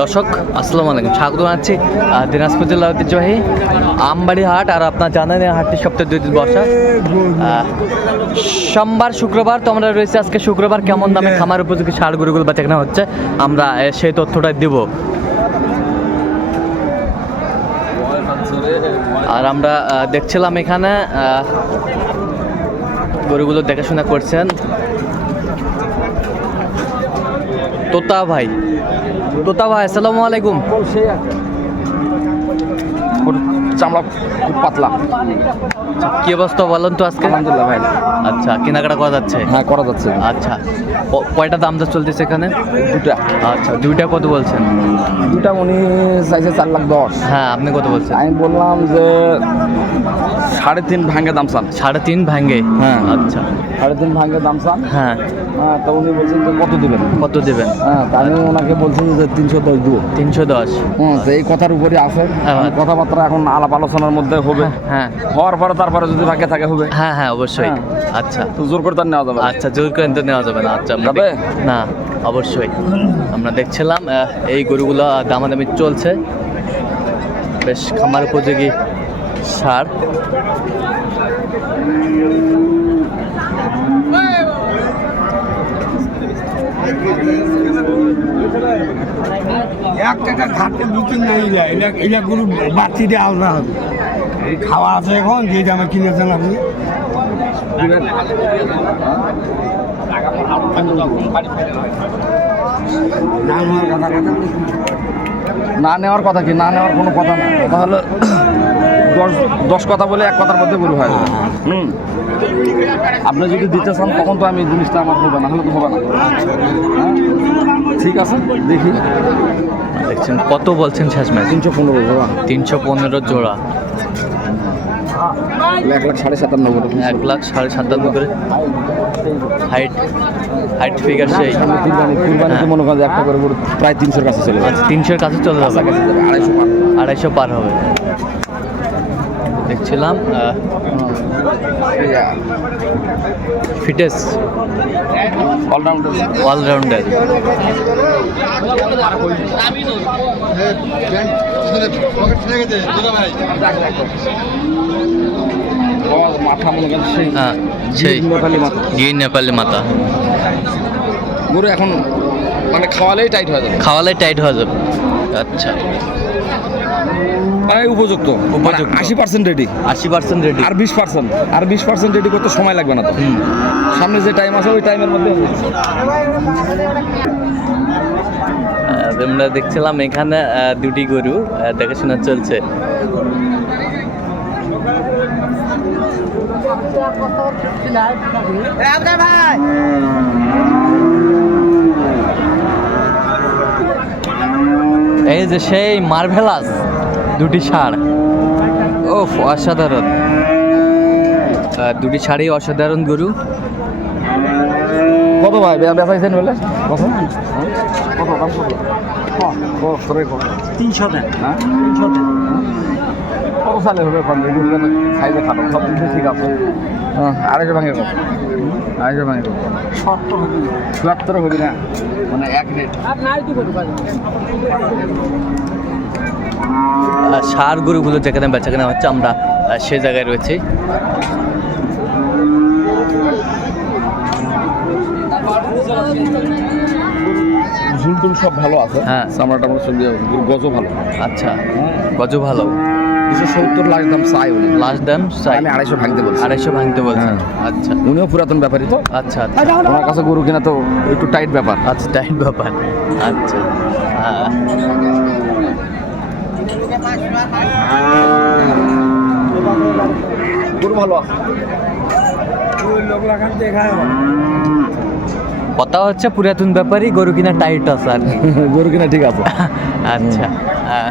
দর্শক, আসসালামু আলাইকুম। স্বাগত জানাচ্ছি দিনাজপুর জেলা ঐতিহ্যবাহী আমবাড়ি হাট আর আপনার জানেন হাটটি সপ্তাহে দুই দিন বসা। সোমবার, শুক্রবার, তো আমরা রয়েছে আজকে শুক্রবার, কেমন দামে খামার উপযোগী সার গরুগুলো বেচা কেনা হচ্ছে, আমরা সেই তথ্যটা দিব। আর আমরা দেখছিলাম এখানে গরুগুলো দেখাশোনা করছেন। তোতা ভাই তোতা ভাই আসসালামু আলাইকুম। চামড়া খুব পাতলা। কি অবস্থা বলেন তো আজকে? আলহামদুলিল্লাহ ভাই। আচ্ছা কেনাকাটা করা যাচ্ছে? হ্যাঁ করা যাচ্ছে। আচ্ছা কয়টা দাম দর চলতেছে এখানে? দুটা আচ্ছা দুইটা কত বলছেন? দুটা উনি চাইছে চার লাখ দশ। হ্যাঁ আপনি কত বলছেন? আমি বললাম যে সাড়ে তিন ভাঙ্গে দাম চান। সাড়ে তিন ভাঙ্গে? হ্যাঁ। আচ্ছা। সাড়ে তিন ভাঙ্গে দাম চান? হ্যাঁ। হ্যাঁ তো উনি বলছেন যে কত দেবেন? কত দেবেন? হ্যাঁ তা আমি ওনাকে বলছি যে তিনশো দশ দিব। তিনশো দশ। হুম তো এই কথার উপরে আছে। হ্যাঁ। কথাবার্তা এখন আলাপ আলোচনার মধ্যে হবে। হ্যাঁ হওয়ার পরে তারপরে যদি ভাগ্যে থাকে হবে। হ্যাঁ হ্যাঁ অবশ্যই। হ্যাঁ। আচ্ছা। তো জোর করে তার নেওয়া যাবে আচ্ছা জোর করে তো নেওয়া যাবে না। আচ্ছা আমরা যাবে? না অবশ্যই। আমরা দেখছিলাম এই গরুগুলো দামাদামি চলছে। বেশ খামার উপযোগী। সার এক টাকা খাটে বিক্রি নাই এটা এটা গরু বাড়তি দিয়ে আলাদা হবে। খাওয়া আছে এখন যে দামে কিনেছেন আপনি। না নেওয়ার কথা কি? না নেওয়ার কোনো কথা না। কথা হলো দশ দশ কথা বলে এক কথার মধ্যে গরু হয় হুম। আপনি যদি দিতে চান তখন তো আমি জিনিসটা আমার হবে না হলে তো হবে না। হ্যাঁ? ঠিক আছে দেখি। দেখছেন কত বলছেন শেষ ম্যাচ? তিনশো পনেরো জোড়া। তিনশো পনেরো জোড়া। এক লাখ সাড়ে সাতান্ন করে। এক লাখ সাড়ে সাতান্ন করে। হাইট হাইট ফিগার সেই। কুরবানিতে হ্যাঁ। মনে করেন একটা করে প্রায় তিনশোর কাছে চলে যাচ্ছে। আচ্ছা তিনশোর কাছে চলে যাবে। আড়াইশো পার হবে। দেখছিলাম ফিটেস অলরাউন্ডার অলরাউন্ডার সেই হ্যাঁ সেই নেপালি মাথা। গরু এখন মানে খাওয়ালেই টাইট হয়ে যাবে। খাওয়ালে টাইট হয়ে যাবে। আচ্ছা। মানে উপযুক্ত। উপযুক্ত। আশি পার্সেন্ট রেডি আশি পার্সেন্ট রেডি আর বিশ পার্সেন্ট আর বিশ পার্সেন্ট রেডি করতে সময় লাগবে না তো। সামনে যে টাইম আছে ওই টাইমের মধ্যে আমরা দেখছিলাম এখানে দুটি গরু দেখাশোনা চলছে। এই যে সেই মার্ভেলাস। দুটি ষাঁড়। ও অসাধারণ। দুটি শাড়ি অসাধারণ গরু। কত ভাই? বেচাইছেন বলে কত? কত দাম কত? কত তিনশো দেন। হ্যাঁ? তিনশো দেন। কত সালে হবে এখন? রেডি হবে সাইজে খাটো। সব কিছু ঠিক আছে। হ্যাঁ। আড়াইশো ভাঙে কত? আড়াইশো ভাঙে কত? সত্তর হবে। চুয়াত্তর হবে না? মানে এক রেট। সার গরুগুলো যেখানে বেচা কেনা হচ্ছে আমরা সে জায়গায় রয়েছি। ঝুল টুল সব ভালো আছে। হ্যাঁ। চামড়া টামড়া সব গজও ভালো। আচ্ছা গজ ভালো। দুশো সত্তর লাখ দাম চাই উনি। লাস্ট দাম চাই। আমি আড়াইশো ভাঙতে বলছি। আড়াইশো ভাঙতে বলছেন হ্যাঁ। আচ্ছা। উনিও পুরাতন ব্যাপারই তো। আচ্ছা আচ্ছা। ওনার কাছে গরু কিনা তো একটু টাইট ব্যাপার। আচ্ছা টাইট ব্যাপার। আচ্ছা। হ্যাঁ গরু ভালো আছে। কথা হচ্ছে পুরাতন ব্যাপারই গরু কিনা টাইট আছে আর। গরু কিনা ঠিক আছে। আচ্ছা হ্যাঁ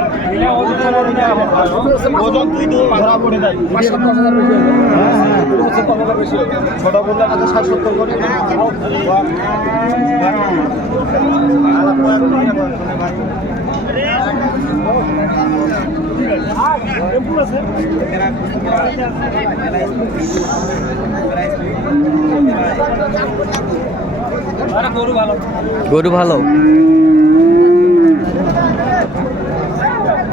লাভ হয়েছে গরু ভালো?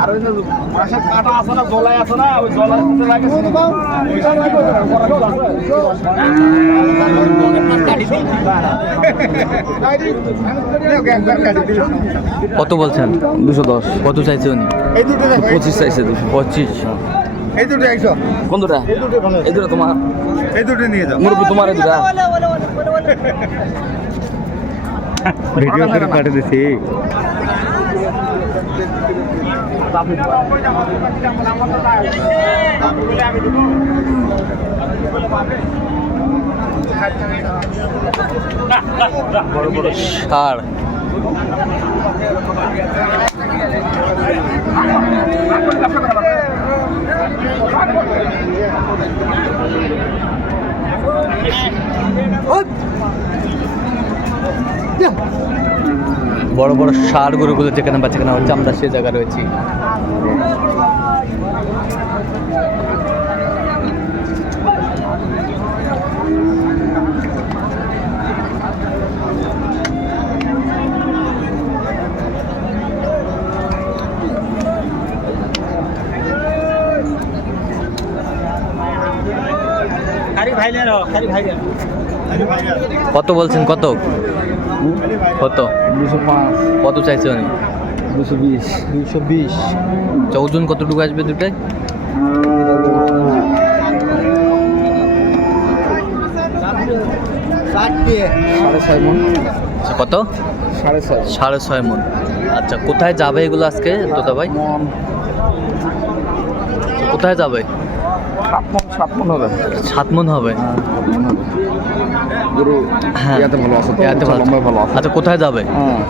আর ওই মাছের কাটা আছে না জলাই আছে না ওই জলার সাথে লাগিয়েছে কত বলছেন? দুশো দশ। কত চাইছে উনি? এই দুটো পঁচিশ চাইছে দুশো। পঁচিশ। এই দুটো একশো। কোন দুটা এই দুটা তোমার। এই দুটো নিয়ে যাও। মুরব্বী তোমার এই দুটা। ভিডিও করে পাঠিয়ে দিছি ষাড় বড় বড় ষাড় গরুগুলো যেখানে বাচ্চা কেনা হচ্ছে আমরা সে জায়গা রয়েছি। কত বলছেন কত? কত? দুশো পাঁচ কত চাইছে উনি? দুশো বিশ। দুশো বিশ ওজন কতটুকু আসবে মন। আচ্ছা, কত? সাড়ে ছয়। সাড়ে ছয় মন। আচ্ছা কোথায় যাবে এগুলো আজকে তোতা ভাই কোথায় যাবে? সাত মন হবে। সাত মন হবে। গরু হ্যাঁ। ইয়াতে ভালো আছে ইয়াতে ভালো। আছে। আচ্ছা কোথায় যাবে? হ্যাঁ।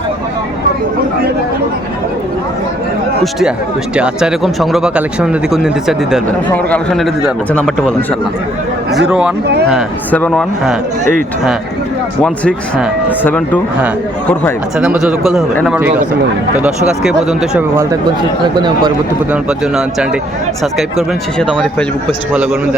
কুষ্টিয়া? কুষ্টিয়া। আচ্ছা এরকম সংগ্রহ বা কালেকশন যদি কোন নিতে চাই দিতে পারবেন। সংগ্রহ কালেকশন এটা দিতে পারবেন আচ্ছা নাম্বারটা বলুন। ইনশাল্লাহ জিরো ওয়ান হ্যাঁ। সেভেন ওয়ান হ্যাঁ। এইট হ্যাঁ। ওয়ান সিক্স হ্যাঁ। সেভেন টু হ্যাঁ। Four five. আচ্ছা নাম্বার যোগাযোগ করলে হবে। নাম্বার তো দর্শক আজকে পর্যন্ত সবাই ভালো থাকবেন সুস্থ থাকবেন এবং পরবর্তী প্রতিদিন পাওয়ার জন্য চ্যানেলটি সাবস্ক্রাইব করবেন। সাথে আমাদের ফেসবুক পেজটি ফলো করবেন